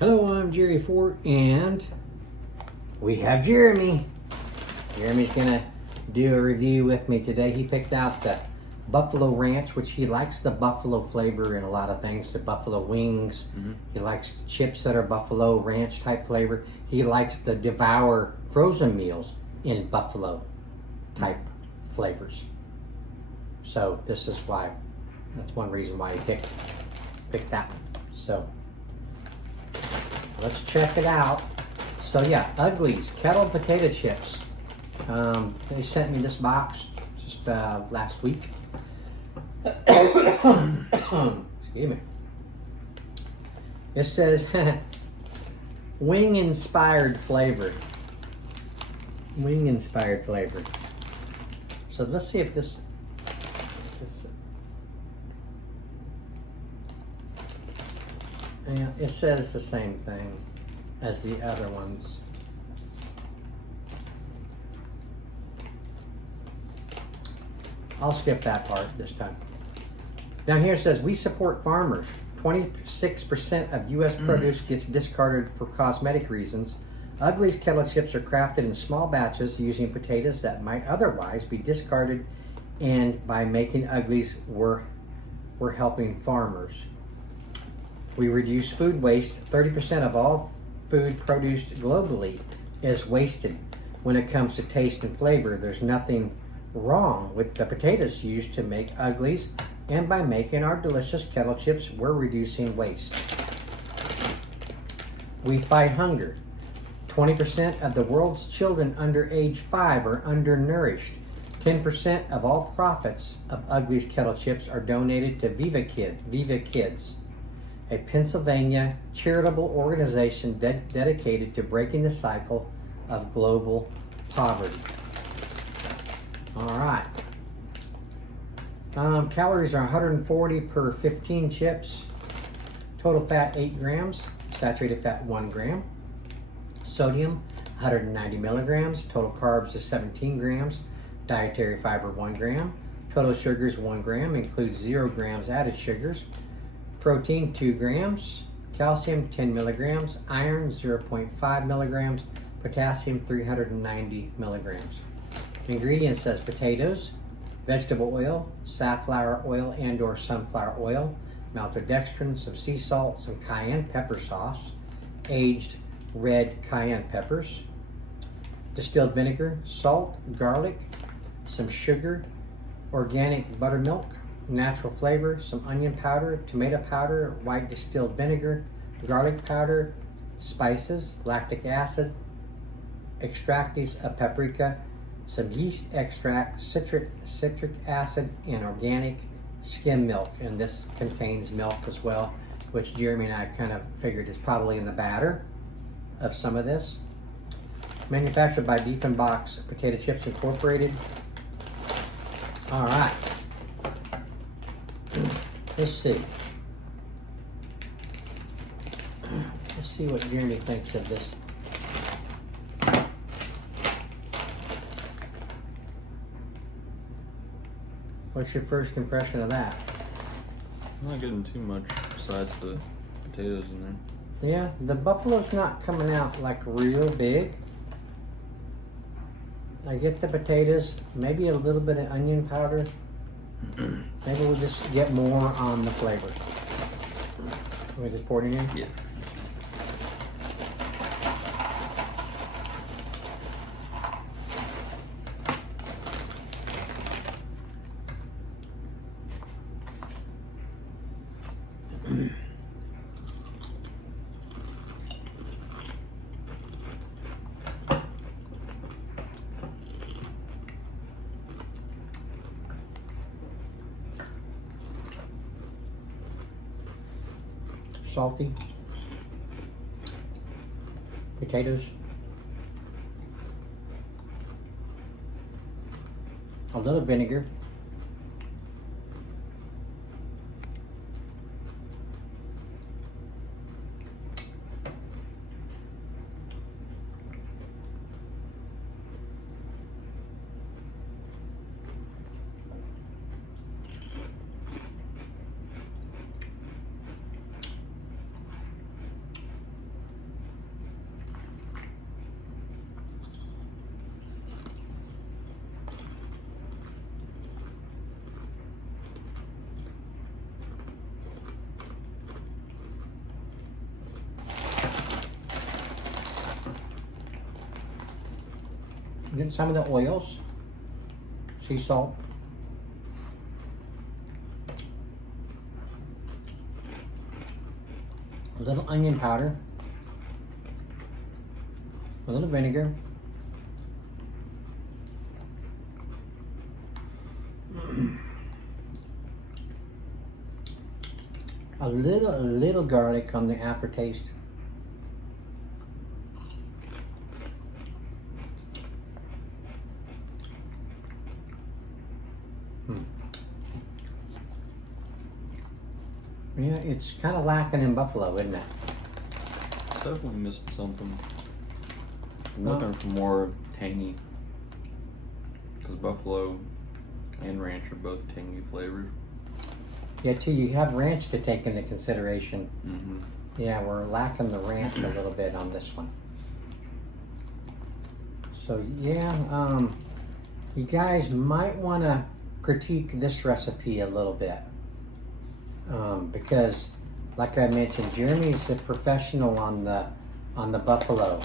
Hello, I'm Jerry Fort, and we have Jeremy. Jeremy's gonna do a review with me today. He picked out the Buffalo Ranch, which he likes the buffalo flavor in a lot of things, the buffalo wings. He likes chips that are Buffalo Ranch type flavor. He likes the Devour frozen meals in buffalo type flavors. So this is why, that's one reason why he picked that one. So let's check it out. So yeah, Uglies Kettle potato chips. They sent me this box just last week. Excuse me. It says wing inspired flavor. Wing inspired flavor. So let's see if this yeah, it says the same thing as the other ones. I'll skip that part this time. Down here it says, we support farmers. 26% of U.S. produce gets discarded for cosmetic reasons. Uglies kettle chips are crafted in small batches using potatoes that might otherwise be discarded, and by making Uglies, we're helping farmers. We reduce food waste. 30% of all food produced globally is wasted. When it comes to taste and flavor, there's nothing wrong with the potatoes used to make Uglies, and by making our delicious kettle chips, we're reducing waste. We fight hunger. 20% of the world's children under age 5 are undernourished. 10% of all profits of Uglies kettle chips are donated to Viva Kids, a Pennsylvania charitable organization dedicated to breaking the cycle of global poverty. All right. Calories are 140 per 15 chips. Total fat 8 grams. Saturated fat 1 gram. Sodium 190 milligrams. Total carbs is 17 grams. Dietary fiber 1 gram. Total sugars 1 gram. Includes 0 grams added sugars. Protein 2 grams. Calcium 10 milligrams. Iron 0.5 milligrams. Potassium 390 milligrams. Ingredients says potatoes, vegetable oil, safflower oil and or sunflower oil, maltodextrin, some sea salt, some cayenne pepper sauce, aged red cayenne peppers, distilled vinegar, salt, garlic, some sugar, organic buttermilk, natural flavor, some onion powder, tomato powder, white distilled vinegar, garlic powder, spices, lactic acid, extractives of paprika, some yeast extract, citric acid, and organic skim milk. And this contains milk as well, which Jeremy and I kind of figured is probably in the batter of some of this. Manufactured by Diefenbach's Potato Chips Incorporated. All right. Let's see. Let's see what Jeremy thinks of this. What's your first impression of that? I'm not getting too much besides the potatoes in there. Yeah, the buffalo's not coming out like real big. I get the potatoes, maybe a little bit of onion powder. Maybe we'll just get more on the flavor. Can we just pour it in here? Yeah. Salty. Potatoes. A little vinegar. Getting some of the oils, sea salt. A little onion powder, a little vinegar, a little garlic on the aftertaste. Yeah, it's kind of lacking in buffalo, isn't it? Definitely missing something. I'm looking for more tangy. Because buffalo and ranch are both tangy flavors. Yeah, too, you have ranch to take into consideration. Mm-hmm. Yeah, we're lacking the ranch a little bit on this one. So yeah, you guys might want to critique this recipe a little bit. Because, like I mentioned, Jeremy's a professional on the buffalo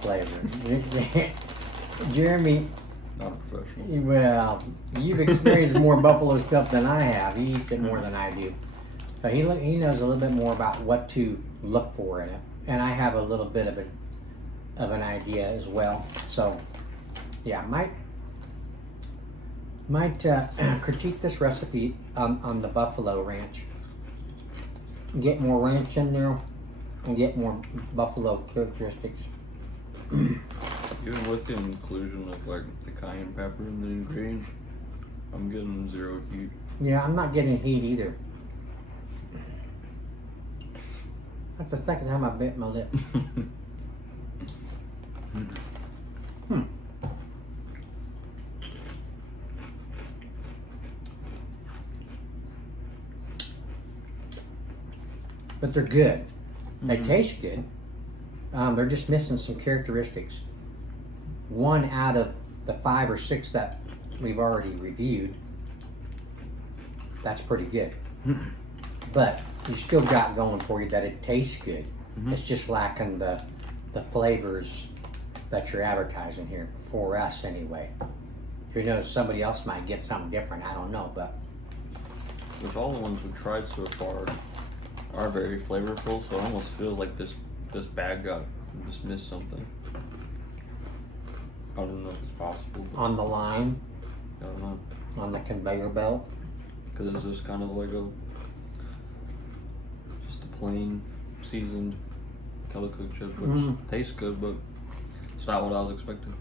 flavor. Jeremy, Not a professional. well, you've experienced more buffalo stuff than I have. He eats it more than I do, so he knows a little bit more about what to look for in it, and I have a little bit of an idea as well. So, yeah, might critique this recipe on the buffalo ranch. Get more ranch in there and get more buffalo characteristics. Even with the inclusion of like the cayenne pepper in the ingredients, I'm getting zero heat. Yeah, I'm not getting heat either. That's the second time I bit my lip. But they're good. They taste good. They're just missing some characteristics. One out of the 5 or 6 that we've already reviewed, that's pretty good. But you still got going for you that it tastes good. It's just lacking the flavors that you're advertising here, for us anyway. Who knows, somebody else might get something different, I don't know, but. With all the ones we've tried so far are very flavorful, so I almost feel like this bag just missed something. I don't know if it's possible. On the line, I don't know. on the conveyor belt. Because it's just kind of like just a plain seasoned Kettle cooked chip, which tastes good, but it's not what I was expecting.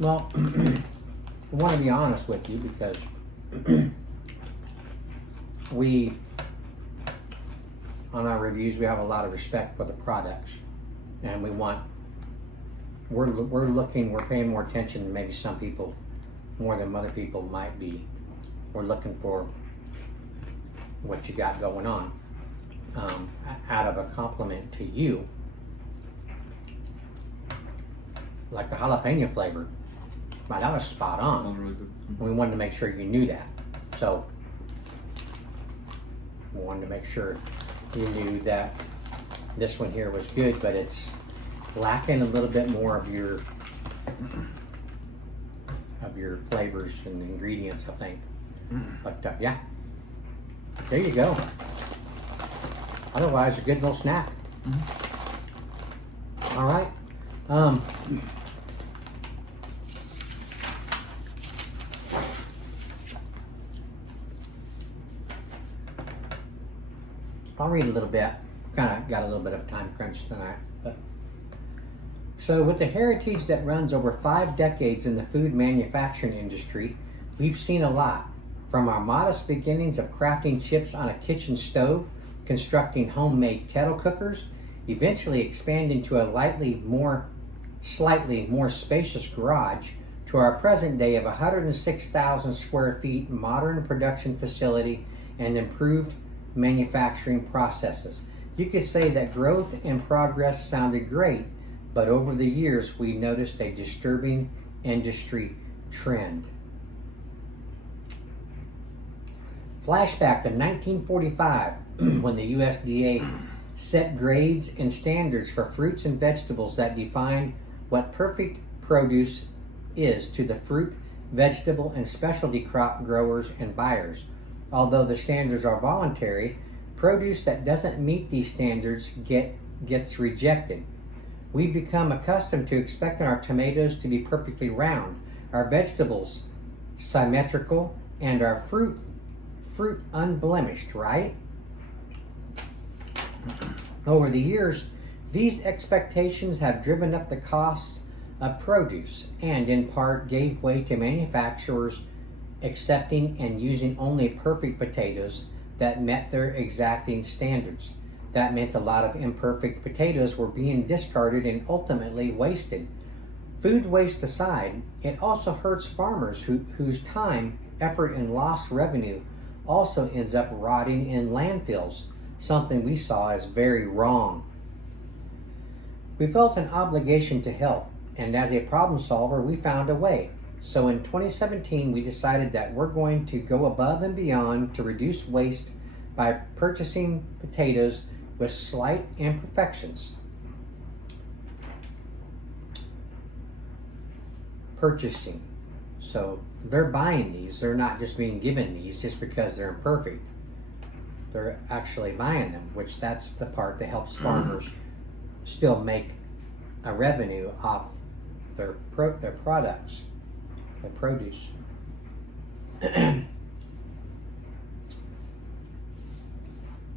Well, I want to be honest with you because we, on our reviews, we have a lot of respect for the products, and we're paying more attention than maybe some people, more than other people might be. We're looking for what you got going on. Out of a compliment to you, like the jalapeno flavor. Wow, that was spot on. That was really good. We wanted to make sure you knew that. So we wanted to make sure you knew that this one here was good, but it's lacking a little bit more of your flavors and ingredients, I think. But yeah, there you go. Otherwise, a good little snack. All right. I'll read a little bit. Kind of got a little bit of a time crunch tonight. So with the heritage that runs over 5 decades in the food manufacturing industry, we've seen a lot. From our modest beginnings of crafting chips on a kitchen stove, constructing homemade kettle cookers, eventually expanding to a slightly more spacious garage, to our present day of 106,000 square feet modern production facility and improved manufacturing processes. You could say that growth and progress sounded great, but over the years we noticed a disturbing industry trend. Flashback to 1945 when the USDA set grades and standards for fruits and vegetables that defined what perfect produce is to the fruit, vegetable, and specialty crop growers and buyers. Although the standards are voluntary, produce that doesn't meet these standards gets rejected. We've become accustomed to expecting our tomatoes to be perfectly round, our vegetables symmetrical, and our fruit unblemished, right? Over the years, these expectations have driven up the costs of produce and in part gave way to manufacturers accepting and using only perfect potatoes that met their exacting standards. That meant a lot of imperfect potatoes were being discarded and ultimately wasted. Food waste aside, it also hurts farmers whose time, effort, and lost revenue also ends up rotting in landfills, something we saw as very wrong. We felt an obligation to help, and as a problem solver, we found a way. So in 2017, we decided that we're going to go above and beyond to reduce waste by purchasing potatoes with slight imperfections. Purchasing. So they're buying these. They're not just being given these just because they're imperfect. They're actually buying them, which that's the part that helps farmers still make a revenue off their products, their produce.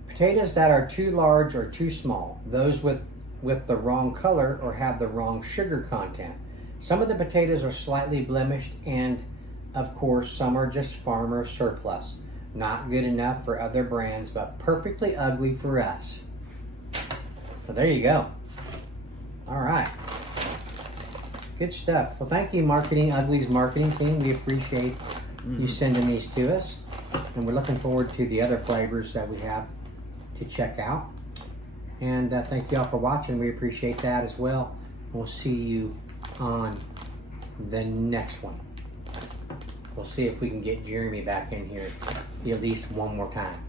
Potatoes that are too large or too small, those with the wrong color or have the wrong sugar content. Some of the potatoes are slightly blemished, and of course some are just farmer surplus. Not good enough for other brands, but perfectly ugly for us. So there you go. All right. Good stuff. Well, thank you, Uglies marketing team. We appreciate you sending these to us. And we're looking forward to the other flavors that we have to check out. And thank you all for watching. We appreciate that as well. We'll see you on the next one. We'll see if we can get Jeremy back in here at least one more time.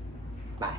Bye.